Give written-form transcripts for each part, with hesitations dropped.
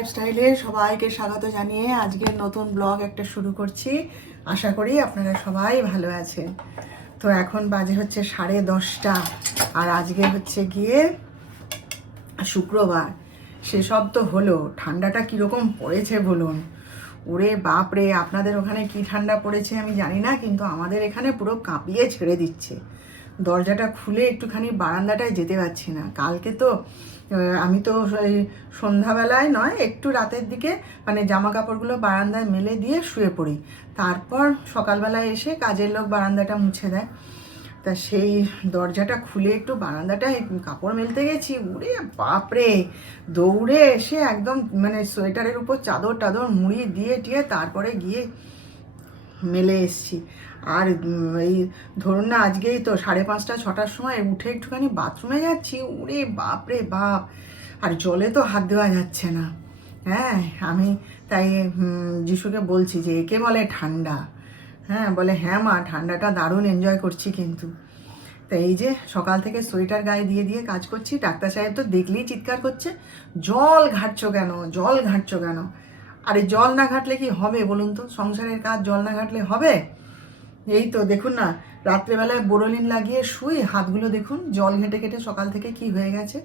লাইফস্টাইলে সবাইকে স্বাগত জানিয়ে আজকের নতুন ব্লগ একটা শুরু করছি। আশা করি আপনারা সবাই ভালো আছেন। তো এখন বাজে হচ্ছে 10:30 আর আজকে হচ্ছে গিয়ে শুক্রবার। সেসব তো হলো, ঠান্ডাটা কীরকম পড়েছে বলুন। ওরে বাপরে, আপনাদের ওখানে কি ঠান্ডা পড়েছে আমি জানি না, কিন্তু আমাদের এখানে পুরো কাঁপিয়ে ছেড়ে দিচ্ছে। দরজাটা খুলে একটুখানি বারান্দাটায় যেতে পারছি না। কালকে তো আমি তো এই সন্ধ্যাবেলায় নয়, একটু রাতের দিকে মানে জামা কাপড়গুলো বারান্দায় মেলে দিয়ে শুয়ে পড়ি, তারপর সকালবেলায় এসে কাজের লোক বারান্দাটা মুছে দেয়। তা সেই দরজাটা খুলে একটু বারান্দাটায় কাপড় মেলতে গেছি, উড়ে বাপরে, দৌড়ে এসে একদম মানে সোয়েটারের উপর চাদর টাদর মুড়ি দিয়ে টিয়ে তারপরে গিয়ে মেলে এসছি। আর এই ধরুন না, আজকেই তো 5:30 6টার সময় উঠে একটুখানি বাথরুমে যাচ্ছি, উড়ে বাপরে বাপ, আর জলে তো হাত দেওয়া যাচ্ছে না। হ্যাঁ, আমি তাই যিশুকে বলছি যে একে বলে ঠান্ডা। হ্যাঁ, বলে হ্যাঁ মা, ঠান্ডাটা দারুণ এনজয় করছি কিন্তু। তা এই যে সকাল থেকে সোয়েটার গায়ে দিয়ে দিয়ে কাজ করছি। ডাক্তার সাহেব তো দেখলেই চিৎকার করছে, জল ঘাটছো কেন, জল ঘাটছো কেন। আরে জল না ঘাটলে কি হবে বলুন তো, সংসারের কাজ জল না ঘাটলে হবে? এই তো দেখুন না, রাত্রেবেলায় বোরোলিন লাগিয়ে শুই, হাতগুলো দেখুন জল ঘেঁটে ঘেঁটে সকাল থেকে কি হয়ে গেছে,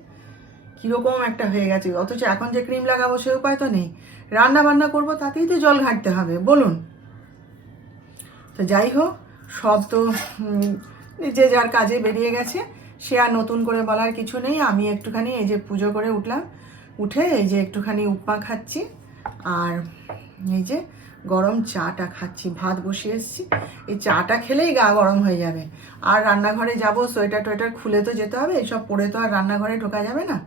কীরকম একটা হয়ে গেছে। অথচ এখন যে ক্রিম লাগাবো সে উপায় তো নেই, রান্না বান্না করবো তাতেই তো জল ঘাটতে হবে বলুন। তো যাই হোক, সব তো যে যার কাজে বেরিয়ে গেছে, সে আর নতুন করে বলার কিছু নেই। আমি একটুখানি এই যে পুজো করে উঠলাম, উঠে এই যে একটুখানি উপমা খাচ্ছি, আর এই যে গরম চাটা খাচ্ছি। ভাত বসিয়ে এসেছি, এই চাটা খেলেই গা গরম হয়ে যাবে। আর রান্নাঘরে যাব, সোয়েটার টোয়েটার খুলে তো যেতে হবে, এইসব পরে তো আর রান্নাঘরে ঢোকা যাবে না।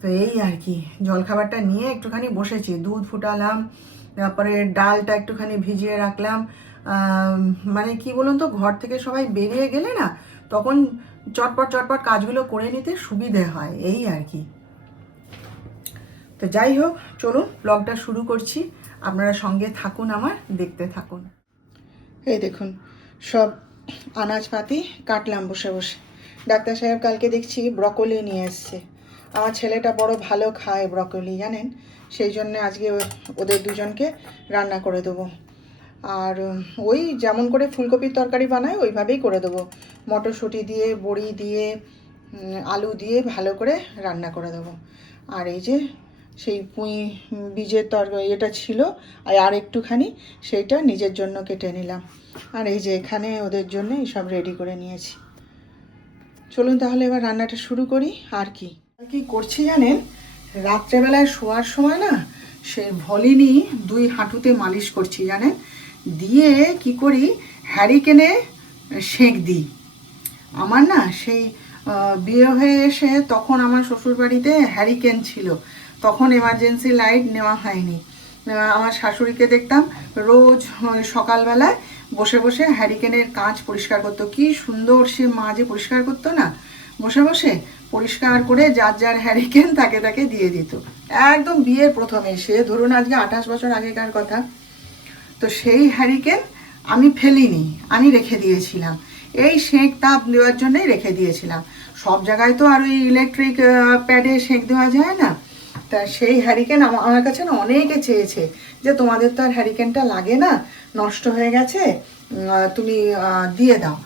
তো এই আর কি, জলখাবারটা নিয়ে একটুখানি বসেছি, দুধ ফুটালাম, তারপরে ডালটা একটুখানি ভিজিয়ে রাখলাম। মানে কি বলুন তো, ঘর থেকে সবাই বেরিয়ে গেলে না, তখন চটপট চটপট কাজগুলো করে নিতে সুবিধে হয়, এই আর কি। তো যাই হোক, চলুন ব্লগটা শুরু করছি, আপনারা সঙ্গে থাকুন, আমার দেখতে থাকুন। এই দেখুন, সব আনাজপাতি কাটলাম বসে বসে। ডাক্তার সাহেব কালকে দেখছি ব্রকলি নিয়ে এসছে। আমার ছেলেটা বড় ভালো খায় ব্রকলি, জানেন, সেই জন্য আজকে ওদের দুজনকে রান্না করে দেবো। আর ওই যেমন করে ফুলকপির তরকারি বানায় ওইভাবেই করে দেবো, মটরশুঁটি দিয়ে, বড়ি দিয়ে, আলু দিয়ে ভালো করে রান্না করে দেবো। আর এই যে সেই পুঁই বীজের তরকারি এটা ছিল, আর একটুখানি সেইটা নিজের জন্য কেটে নিলাম। আর এই যে এখানে ওদের জন্য সব রেডি করে নিয়েছি। চলুন তাহলে এবার রান্নাটা শুরু করি। আর কি কি করছি জানেন, রাত্রেবেলায় শোয়ার সময় না, সে ভলিনি 2 হাঁটুতে মালিশ করছি জানেন, দিয়ে কি করি, হ্যারিকেনে সেঁক দিই। আমার না সেই বিয়ে হয়ে এসে তখন আমার শ্বশুরবাড়িতে হ্যারিকেন ছিল, তখন এমার্জেন্সি লাইট নেওয়া হয়নি। আমার শাশুড়িকে দেখতাম রোজ সকালবেলায় বসে বসে হ্যারিকেনের কাঁচ পরিষ্কার করতো। কি সুন্দর সে মাঝে পরিষ্কার করতো না, বসে বসে পরিষ্কার করে যার যার হ্যারিকেন তাকে তাকে দিয়ে দিত। একদম বিয়ের প্রথমে, সে ধরুন আজকে 28 বছর আগেকার কথা। তো সেই হ্যারিকেন আমি ফেলিনি, আমি রেখে দিয়েছিলাম, এই সেঁক তাপ দেওয়ার জন্যই রেখে দিয়েছিলাম। সব জায়গায় তো আর ওই ইলেকট্রিক প্যাডে সেঁক দেওয়া যায় না। তা সেই হ্যারিকেন আমার কাছে না অনেকে চেয়েছে যে তোমাদের তো আর হ্যারিকেনটা লাগে না, নষ্ট হয়ে গেছে, তুমি দিয়ে দাও।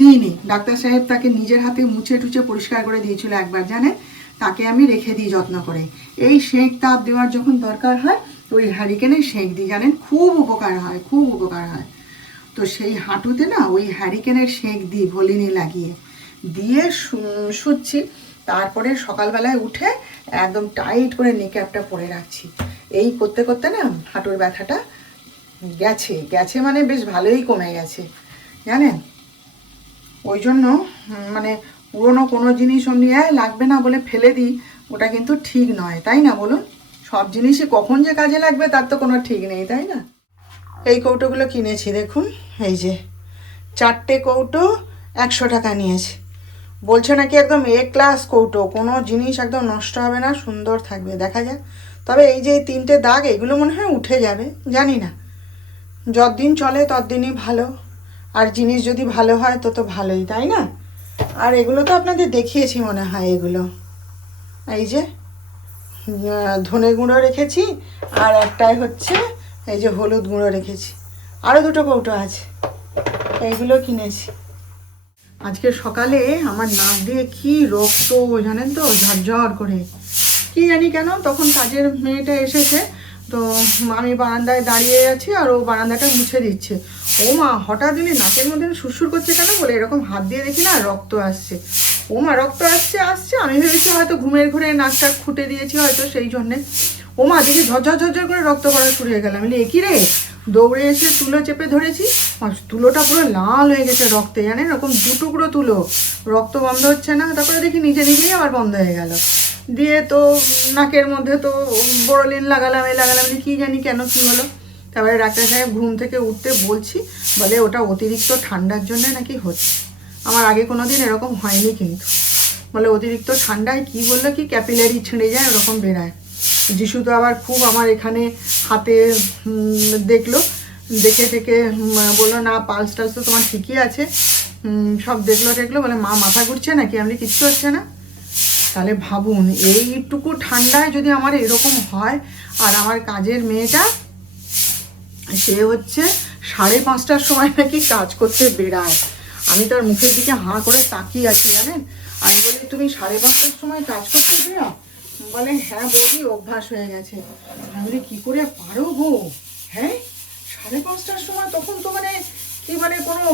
দিইনি, ডাক্তার সাহেব তাকে নিজের হাতে মুছে টুছে পরিষ্কার করে দিয়েছিল একবার, জানেন, তাকে আমি রেখে দিই যত্ন করে। এই সেঁক তাপ দেওয়ার যখন দরকার হয় ওই হ্যারিকেনে সেঁক দিই, জানেন, খুব উপকার হয়, খুব উপকার হয়। তো সেই হাঁটুতে না ওই হ্যারিকেনের সেঁক দিই ভলিনি লাগিয়ে, দিয়ে শুচ্ছি। তারপরে সকালবেলায় উঠে একদম টাইট করে নেকআপটা পরে রাখছি। এই করতে করতে না হাঁটুর ব্যথাটা গেছে গেছে মানে বেশ ভালোই কমে গেছে জানেন। ওই জন্য মানে পুরনো কোনো জিনিস নিয়ে লাগবে না বলে ফেলে দিই, ওটা কিন্তু ঠিক নয়, তাই না বলুন। সব জিনিসই কখন যে কাজে লাগবে তার তো কোনো ঠিক নেই, তাই না। এই কৌটোগুলো কিনেছি দেখুন, এই যে 4টে কৌটো 100 টাকা নিয়েছে। বলছে নাকি একদম ক্লাস কৌটো, কোনো জিনিস একদম নষ্ট হবে না, সুন্দর থাকবে, দেখা যাক। তবে এই যে 3টে দাগ, এগুলো মনে হয় উঠে যাবে, জানি না। যতদিন চলে ততদিনই ভালো, আর জিনিস যদি ভালো হয় তো তো ভালোই, তাই না। আর এগুলো তো আপনাদের দেখিয়েছি মনে হয়, এগুলো এই যে ধনে গুঁড়ো রেখেছি, আর একটাই হচ্ছে এই যে হলুদ গুঁড়ো রেখেছি, আরও 2টো কৌটো আছে, এইগুলো কিনেছি। আজকে সকালে আমার নাক দিয়ে কি রক্ত জানেন তো, ঝরঝর করে, কি জানি কেন। তখন কাজের মেয়েটা এসেছে, তো আমি বারান্দায় দাঁড়িয়ে আছি আর ও বারান্দাটা মুছে দিচ্ছে। ও মা, হঠাৎ দিনই নাকের মধ্যে সুরসুর করছে কেন বলে এরকম হাত দিয়ে দেখি না রক্ত আসছে। ও মা, রক্ত আসছে আসছে, আমি ভেবেছি হয়তো ঘুমের ঘরে নাকটা খুঁটে দিয়েছি হয়তো, সেই জন্যে। ও মা, দেখি ঝরঝর ঝরঝর করে রক্ত পড়া শুরু হয়ে গেলাম। একই রে, দৌড়ে এসে তুলো চেপে ধরেছি, তুলোটা পুরো লাল হয়ে গেছে রক্তে, জানেন, এরকম 2 টুকরো তুলো, রক্ত বন্ধ হচ্ছে না। তারপরে দেখি নিজে নিজেই আবার বন্ধ হয়ে গেল। দিয়ে তো নাকের মধ্যে তো বোরোলিন লাগালাম, লাগালাম, কি জানি কেন কি হলো। তারপরে ডাক্তার সাহেব ঘুম থেকে উঠতে বলছি, বলে ওটা অতিরিক্ত ঠান্ডার জন্য নাকি হচ্ছে। আমার আগে কোনো দিন এরকম হয়নি, কিন্তু বলে অতিরিক্ত ঠান্ডায় কি বললো কি ক্যাপিলারি ছিঁড়ে যায়, ওরকম বেরায়। যিশু তো আবার খুব আমার এখানে হাতে দেখলো, দেখে টেকে বললো না, পালস টালস তো তোমার ঠিকই আছে, সব দেখলো, বলে মা মাথা ঘুরছে নাকি, আমি কিচ্ছু হচ্ছে না। তাহলে ভাবুন, এইটুকু ঠান্ডায় যদি আমার এরকম হয়। আর আমার কাজের মেয়েটা, সে হচ্ছে 5:30টার সময় নাকি কাজ করতে বেরায়। আমি তার মুখের দিকে হাঁ করে তাকিয়ে আছি, জানেন। আমি বলি, তুমি 5:30টার সময় কাজ করতে বেরাও? বলে হ্যাঁ বৌদি, অভ্যাস হয়ে গেছে। আমি বলি, কী করে পারো গো? হ্যাঁ, 5:30টার সময়, তখন তো মানে কি, মানে কোনো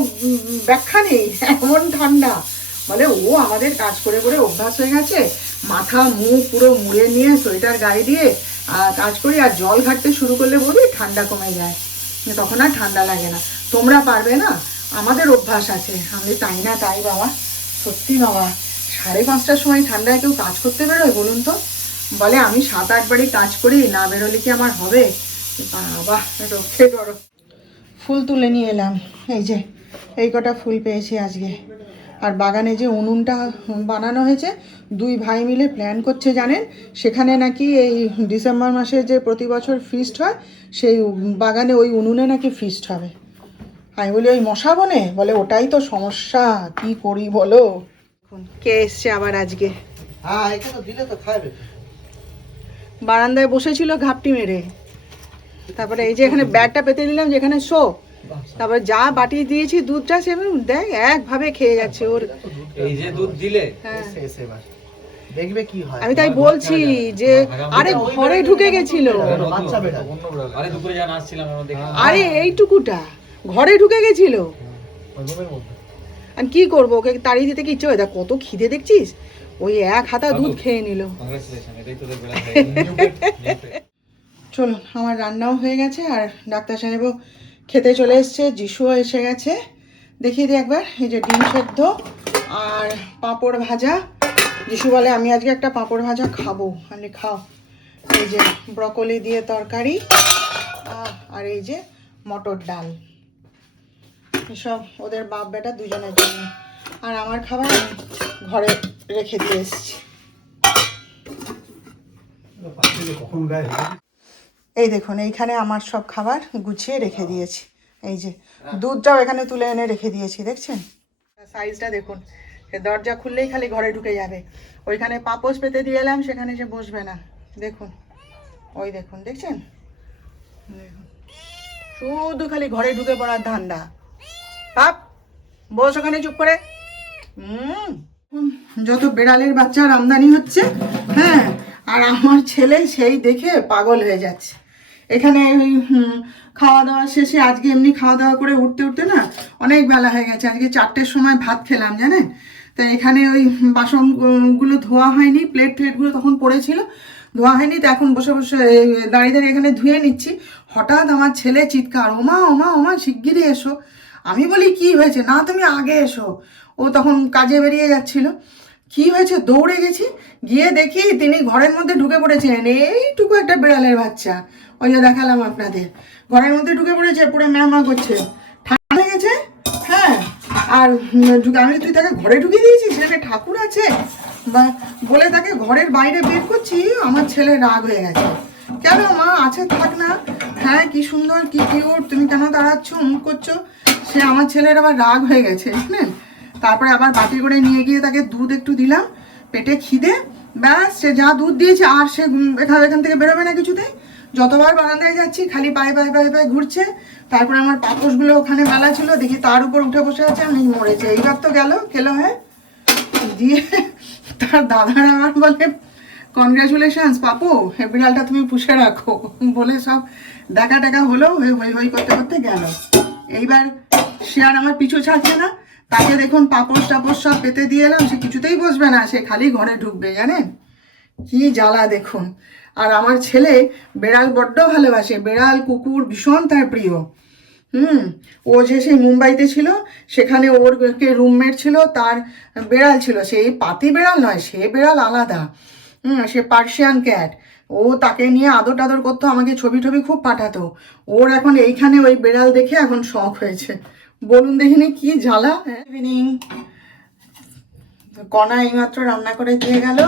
ব্যাখ্যা নেই, এমন ঠান্ডা। বলে ও আমাদের কাজ করে করে অভ্যাস হয়ে গেছে, মাথা মুখ পুরো মুড়ে নিয়ে সোয়েটার গায়ে দিয়ে কাজ করি, আর জল ঘাটতে শুরু করলে বলি ঠান্ডা কমে যায়, তখন আর ঠান্ডা লাগে না। তোমরা পারবে না, আমাদের অভ্যাস আছে। আমি তাই না তাই বাবা, সত্যি বাবা, 5:30টার সময় ঠান্ডায় কেউ কাজ করতে বেরোয় বলুন তো? বলে আমি 7-8 বারই কাজ করি, না বেরোলে কি আমার হবে? বাবা, রক্ষে করো। ফুল তুলে নিয়ে এলাম, এই যে এই কটা ফুল পেয়েছি আজকে। আর বাগানে যে উনুনটা বানানো হয়েছে, 2 ভাই মিলে প্ল্যান করছে, জানেন, সেখানে নাকি এই ডিসেম্বর মাসে যে প্রতি বছর ফিস্ট হয়, সেই বাগানে ওই উনুনে নাকি ফিস্ট হবে। আমি বলি, ওই মশা বনে? বলে ওটাই তো সমস্যা, কি করি বলো। কে এসছে আবার আজকে? বারান্দায় বসেছিল ঘাপটি মেরে, তারপরে এই যে এখানে ব্যাটটা পেতে দিলাম যেখানে শো, তারপরে যা বাটি দিয়েছি দুধটা, সে দেখ একভাবে খেয়ে যাচ্ছে। ওর এই যে দুধ দিলে, হ্যাঁ, দেখবে কি হয়। আমি তাই বলছি যে, আরে ঘরে ঢুকে গেছিল, আরে দুপুরে যা নাচছিলাম আমরা দেখি, আরে এইটুকুটা ঘরে ঢুকে গেছিল। আর কি করবো, ওকে তাড়িয়ে দিতে কি ইচ্ছে হয়? দেখ কত খিদে দেখছিস, ওই 1 হাতা দুধ খেয়ে নিল। চলো, আমার রান্নাও হয়ে গেছে, আর ডাক্তার সাহেবও খেতে চলে এসছে, যিশুও এসে গেছে। দেখিয়ে দিই একবার, এই যে ডিম সেদ্ধ আর পাঁপড় ভাজা। যিশু বলে আমি আজকে একটা পাঁপড় ভাজা খাবো, আমি খাও। এই যে ব্রকলি দিয়ে তরকারি, আর এই যে মটর ডাল, এসব ওদের বাপ বেটা দুজনের জন্য। আর আমার খাবার আমি ঘরে রেখে দিয়ে এসেছি। এই দেখুন, এইখানে আমার সব খাবার গুছিয়ে রেখে দিয়েছি। এই যে দুধটাও এখানে তুলে এনে রেখে দিয়েছি, দেখছেন সাইজটা দেখুন। দরজা খুললেই খালি ঘরে ঢুকে যাবে। ওইখানে পাপোশ পেতে দিয়ে এলাম, সেখানে সে বসবে না, দেখুন, ওই দেখুন, দেখছেন, শুধু খালি ঘরে ঢুকে পড়ার ধান্দা। পাপ, বস ওখানে চুপ করে। যত বেড়ালের বাচ্চার আমদানি হচ্ছে, হ্যাঁ, আর আমার ছেলে সেই দেখে পাগল হয়ে যাচ্ছে। এখানে ওই খাওয়া দাওয়া শেষে, আজকে এমনি খাওয়া দাওয়া করে উঠতে উঠতে না অনেক বেলা হয়ে গেছে। আজকে 4টের সময় ভাত খেলাম, জানেন। তো এখানে ওই বাসনগুলো ধোয়া হয়নি, প্লেট ট্লেটগুলো তখন পড়েছিল, ধোয়া হয়নি। তো এখন বসে বসে দাঁড়িয়ে দাঁড়িয়ে এখানে ধুয়ে নিচ্ছি। হঠাৎ আমার ছেলে চিৎকার, ওমা ওমা ওমা, শিগগিরই এসো। আমি বলি কি হয়েছে? না তুমি আগে এসো। ও তখন কাজে বেরিয়ে যাচ্ছিল। কি হয়েছে? দৌড়ে গেছি, গিয়ে দেখি তিনি ঘরের মধ্যে ঢুকে পড়েছেন। এইটুকু একটা বিড়ালের বাচ্চা, ওই যে দেখালাম আপনাদের, ঘরের মধ্যে ঢুকে পড়েছে, পুরো ম্যামা করছে, ঠান্ডা লেগেছে। হ্যাঁ, আর আমি, তুই তাকে ঘরে ঢুকিয়ে দিয়েছিস, সেখানে ঠাকুর আছে বা বলে তাকে ঘরের বাইরে বের করছি। আমার ছেলে রাগ হয়ে গেছে, কেন মা আছে থাক না, হ্যাঁ কি সুন্দর কি কিউট, তুমি কেন দাঁড়াচ্ছ, অমুক করছো। সে আমার ছেলের আবার রাগ হয়ে গেছে, জানেন। তারপরে আবার বাটি করে নিয়ে গিয়ে তাকে দুধ একটু দিলাম, পেটে খিদে, ব্যাস সে যা দুধ দিয়েছে আর সে এখান থেকে বেরোবে না কিছুতেই। যতবার বারান্দায় যাচ্ছি খালি পায়ে পায়ে পায়ে পায়ে ঘুরছে। তারপরে আমার পাপোশগুলো ওখানে মেলা ছিল, দেখি তার উপর উঠে বসে আছে, আমি মরেছে। এইবার তো গেল খেলো। হ্যাঁ, দিয়ে তার দাদার আমার বলে কনগ্রাচুলেশনস পাপু, হে বিড়ালটা তুমি পুষে রাখো বলে সব দেখা টাকা হলো, হই হই করতে করতে গেল। এইবার সে আর আমার পিছু ছাড়ছে না। তাকে দেখুন পাপোশ টাপোশ সব পেতে দিয়ে এলাম, সে কিছুতেই বসবে না, সে খালি ঘরে ঢুকবে। জানেন কি জ্বালা দেখুন। আর আমার ছেলে বেড়াল বড্ড ভালোবাসে, বেড়াল কুকুর ভীষণ তার প্রিয়। ও যে সেই মুম্বাইতে ছিল, সেখানে ওর রুমমেট ছিল, তার বেড়াল ছিল, সেই পাতি বেড়াল নয়, সে বেড়াল আলাদা। সে পার্সিয়ান ক্যাট। ও তাকে নিয়ে আদর টাদর করতো, আমাকে ছবি টবি খুব পাঠাতো। ওর এখন এইখানে ওই বেড়াল দেখে এখন শখ হয়েছে। বলুন দেখিনি কি জ্বালা। ইভিনিং, কণা এইমাত্র রান্না করে দিয়ে গেল।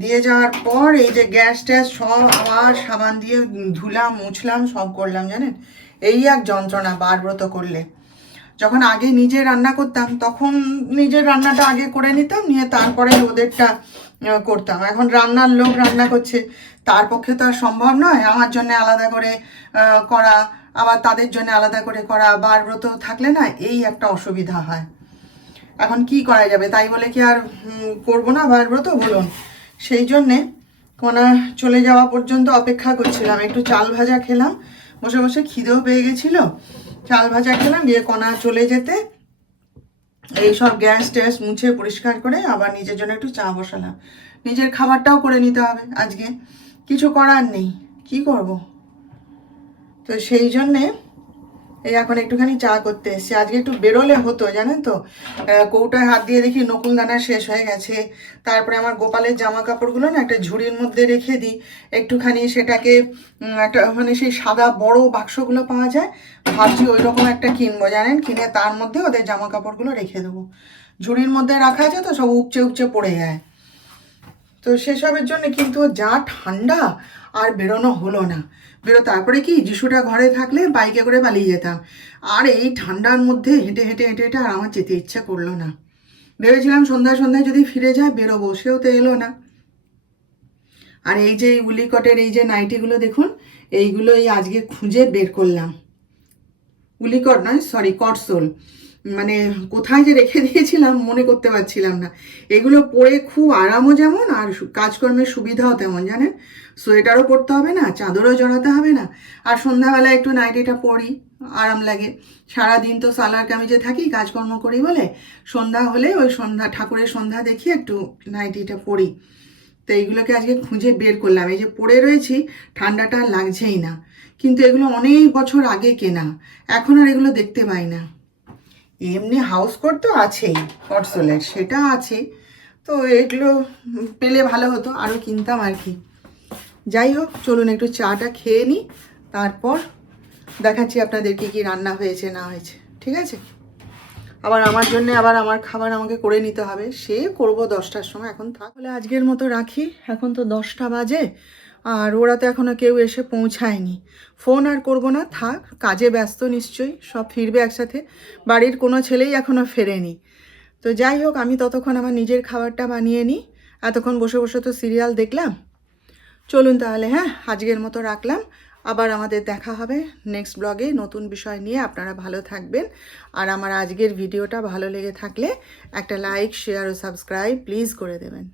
দিয়ে যাওয়ার পর এই যে গ্যাস ট্যাস সব আবার সাবান দিয়ে ধুলাম মুছলাম সব করলাম। জানেন এই এক যন্ত্রণা বারব্রত করলে। যখন আগে নিজে রান্না করতাম তখন নিজের রান্নাটা আগে করে নিতাম, নিয়ে তারপরে ওদেরটা করতাম। এখন রান্নার লোক রান্না করছে, তার পক্ষে তো আর সম্ভব নয় আমার জন্য আলাদা করে করা, আবার তাদের জন্য আলাদা করে করা। বারব্রত থাকলে না এই একটা অসুবিধা হয়। এখন কি করা যাবে, তাই বলে কি আর করবো না বারব্রত বলুন। সেই জন্যে কোনা চলে যাওয়া পর্যন্ত অপেক্ষা করছিলাম। একটু চাল ভাজা খেলাম, বসে বসে খিদেও পেয়ে গেছিলো। চাল ভাজা খেলাম, দিয়ে কণা চলে যেতে এই সব গ্যাস ট্যাস মুছে পরিষ্কার করে আবার নিজের জন্য একটু চা বসালাম। নিজের খাবারটাও করে নিতে হবে আজকে, কিছু করার নেই, কি করব। তো সেই জন্যে এই এখন একটুখানি চা করতে এসছি। আজকে একটু বেরোলে হতো জানেন তো, কৌটায় হাত দিয়ে দেখি নকুল দানা শেষ হয়ে গেছে। তারপরে আমার গোপালের জামা কাপড়গুলো না একটা ঝুড়ির মধ্যে রেখে দিই, একটুখানি সেটাকে একটা মানে সেই সাদা বড় বাক্সগুলো পাওয়া যায়, ভাবছি ওই রকম একটা কিনবো জানেন, কিনে তার মধ্যে ওদের জামা কাপড়গুলো রেখে দেবো। ঝুড়ির মধ্যে রাখা আছে তো সব উপচে উপচে পড়ে যায়। তো সেসবের জন্য কিন্তু যা ঠান্ডা আর বেরোনো হলো না। তারপরে কি যিশুটা ঘরে থাকলে বাইকে করে পালিয়ে যেতাম, আর এই ঠান্ডার মধ্যে হেঁটে হেঁটে হেঁটে হেঁটে আর আমার যেতে ইচ্ছা করলো না। ভেবেছিলাম সন্ধ্যায় যদি ফিরে যায় বেরোবো, সেও তো এলো না। আর এই যে উলিকটের এই যে নাইটিগুলো দেখুন, এইগুলো এই আজকে খুঁজে বের করলাম। উলিকট নয়, সরি, কটসোল। মানে কোথায় যে রেখে দিয়েছিলাম মনে করতে পারছিলাম না। এগুলো পরে খুব আরামও যেমন আর কাজকর্মের সুবিধাও তেমন। জানেন সোয়েটারও পরতে হবে না, চাদরও জড়াতে হবে না, আর সন্ধ্যাবেলা একটু নাইটিটা পরি, আরাম লাগে। সারাদিন তো সালোয়ার কামিজে থাকি, কাজকর্ম করি বলে সন্ধ্যা হলে ওই ঠাকুরের সন্ধ্যা দেখি একটু নাইটিটা পরি। তো এইগুলোকে আজকে খুঁজে বের করলাম। এই যে পরে রয়েছি, ঠান্ডাটা লাগছেই না, কিন্তু এগুলো অনেক বছর আগে কেনা, এখন আর এগুলো দেখতে পাই না। এমনি হাউস কোট তো আছেই কটসোলের, সেটা আছে, তো এগুলো পেলে ভালো হতো, আরও কিনতাম আর কি। যাই হোক, চলুন একটু চাটা খেয়ে নিই, তারপর দেখাচ্ছি আপনাদের কি রান্না হয়েছে না হয়েছে। ঠিক আছে, আবার আমার জন্য আবার আমার খাবার আমাকে করে নিতে হবে, সে করব 10টার সময়। এখন থাক, তাহলে আজকের মতো রাখি, এখন তো 10টা বাজে, আর ওরা তো এখনও কেউ এসে পৌঁছায়নি। ফোন আর করব না, থাক, কাজে ব্যস্ত নিশ্চয়ই, সব ফিরবে একসাথে। বাড়ির কোনো ছেলেই এখনও ফেরেনি। তো যাই হোক, আমি ততক্ষণ আমার নিজের খাবারটা বানিয়ে নিই। এতক্ষণ বসে বসে তো সিরিয়াল দেখলাম। চলুন তাহলে, হ্যাঁ, আজকের মতো রাখলাম। আবার আমাদের দেখা হবে নেক্সট ব্লগে নতুন বিষয় নিয়ে। আপনারা ভালো থাকবেন, আর আমার আজকের ভিডিওটা ভালো লেগে থাকলে একটা লাইক, শেয়ার ও সাবস্ক্রাইব প্লিজ করে দেবেন।